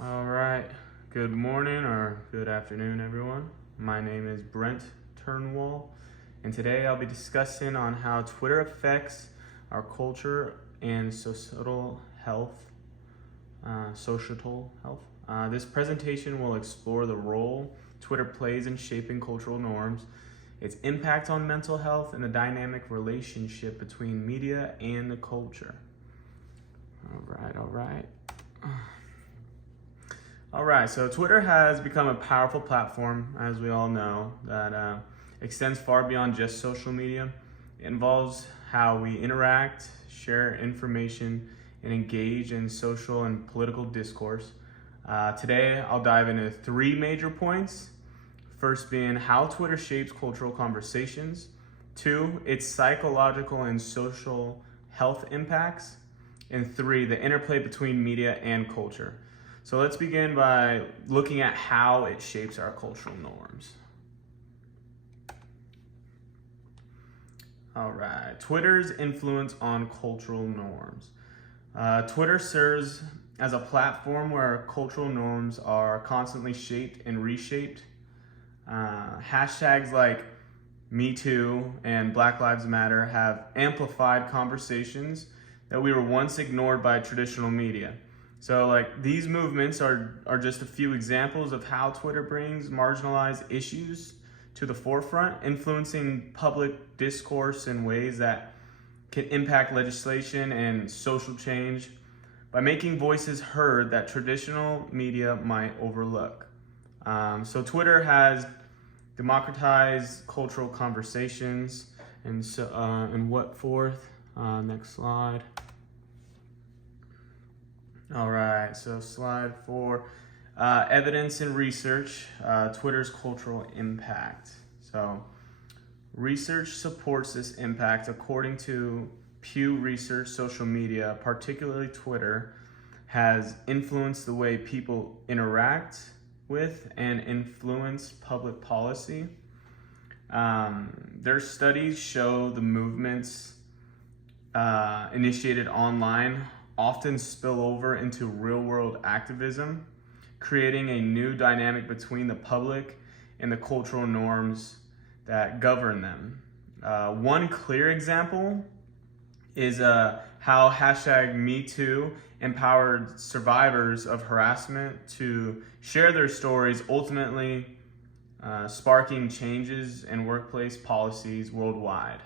All right. Good morning or good afternoon, everyone. My name is Brent Turnwall, and today I'll be discussing on how Twitter affects our culture and societal health. This presentation will explore the role Twitter plays in shaping cultural norms, its impact on mental health, and the dynamic relationship between media and the culture. All right, so Twitter has become a powerful platform, as we all know, that extends far beyond just social media. It involves how we interact, share information, and engage in social and political discourse. Today, I'll dive into three major points. First being how Twitter shapes cultural conversations. Two, its psychological and social health impacts. And three, the interplay between media and culture. So let's begin by looking at how it shapes our cultural norms. All right, Twitter's influence on cultural norms. Twitter serves as a platform where cultural norms are constantly shaped and reshaped. Hashtags like Me Too and Black Lives Matter have amplified conversations that we were once ignored by traditional media. So these movements are just a few examples of how Twitter brings marginalized issues to the forefront, influencing public discourse in ways that can impact legislation and social change by making voices heard that traditional media might overlook. So Twitter has democratized cultural conversations and what forth. Next slide. All right, so slide 4, evidence and research, Twitter's cultural impact. So research supports this impact. According to Pew Research, social media, particularly Twitter, has influenced the way people interact with and influence public policy. Their studies show the movements initiated online often spill over into real-world activism, creating a new dynamic between the public and the cultural norms that govern them. One clear example is how hashtag #MeToo empowered survivors of harassment to share their stories, ultimately sparking changes in workplace policies worldwide.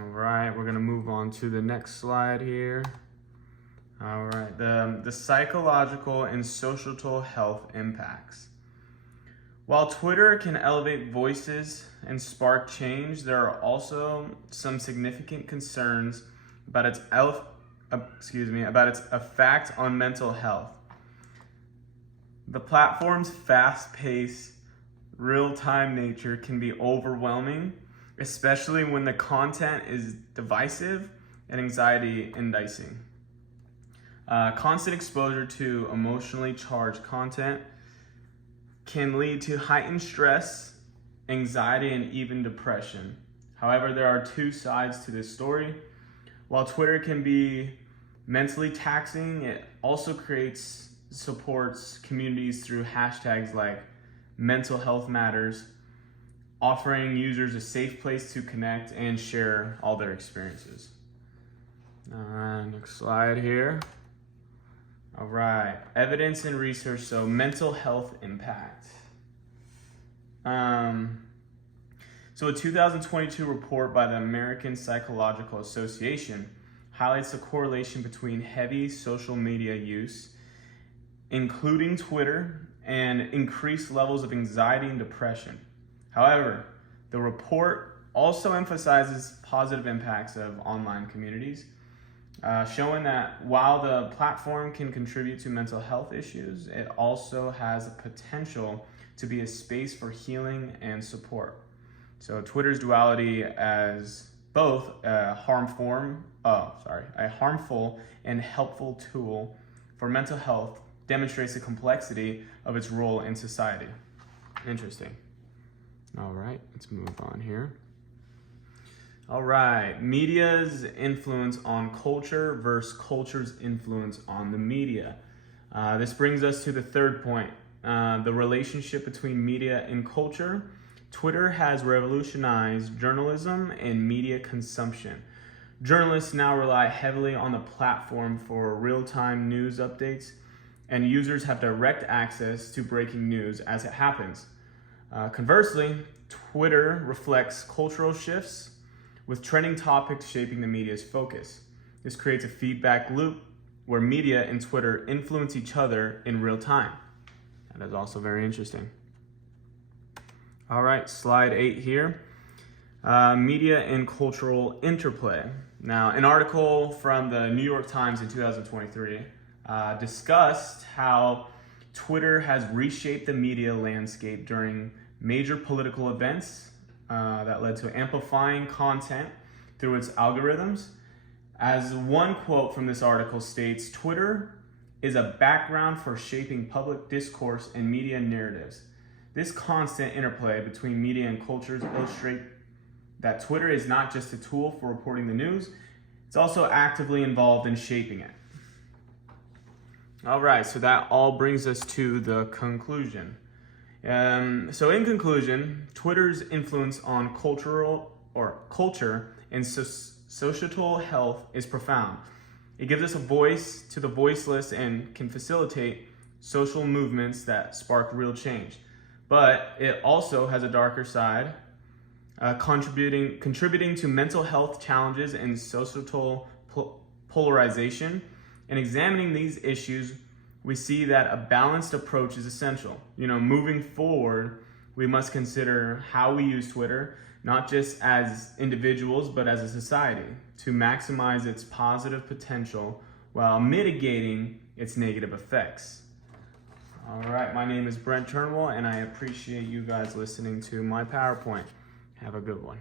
All right, we're gonna move on to the next slide here. All right, the psychological and societal health impacts. While Twitter can elevate voices and spark change, there are also some significant concerns about its effect on mental health. The platform's fast-paced, real-time nature can be overwhelming, especially when the content is divisive and anxiety-inducing. Constant exposure to emotionally charged content can lead to heightened stress, anxiety, and even depression. However, there are two sides to this story. While Twitter can be mentally taxing, it also supports communities through hashtags like mental health matters, offering users a safe place to connect and share all their experiences. Next slide here. All right, evidence and research, so mental health impact. So a 2022 report by the American Psychological Association highlights the correlation between heavy social media use, including Twitter, and increased levels of anxiety and depression. However, the report also emphasizes positive impacts of online communities, showing that while the platform can contribute to mental health issues, it also has a potential to be a space for healing and support. So Twitter's duality as both a harmful and helpful tool for mental health demonstrates the complexity of its role in society. Interesting. All right, let's move on here. All right, media's influence on culture versus culture's influence on the media. This brings us to the third point, the relationship between media and culture. Twitter has revolutionized journalism and media consumption. Journalists now rely heavily on the platform for real-time news updates, and users have direct access to breaking news as it happens. Conversely, Twitter reflects cultural shifts, with trending topics shaping the media's focus. This creates a feedback loop where media and Twitter influence each other in real time. That is also very interesting. All right, slide 8 here. Media and cultural interplay. Now, an article from the New York Times in 2023 discussed how Twitter has reshaped the media landscape during major political events that led to amplifying content through its algorithms. As one quote from this article states, Twitter is a background for shaping public discourse and media narratives. This constant interplay between media and cultures illustrate that Twitter is not just a tool for reporting the news, it's also actively involved in shaping it. All right, so that all brings us to the conclusion. So in conclusion, Twitter's influence on culture and societal health is profound. It gives us a voice to the voiceless and can facilitate social movements that spark real change. But it also has a darker side, contributing to mental health challenges and societal polarization. In examining these issues, we see that a balanced approach is essential. Moving forward, we must consider how we use Twitter, not just as individuals, but as a society, to maximize its positive potential while mitigating its negative effects. All right, my name is Brent Turnwell, and I appreciate you guys listening to my PowerPoint. Have a good one.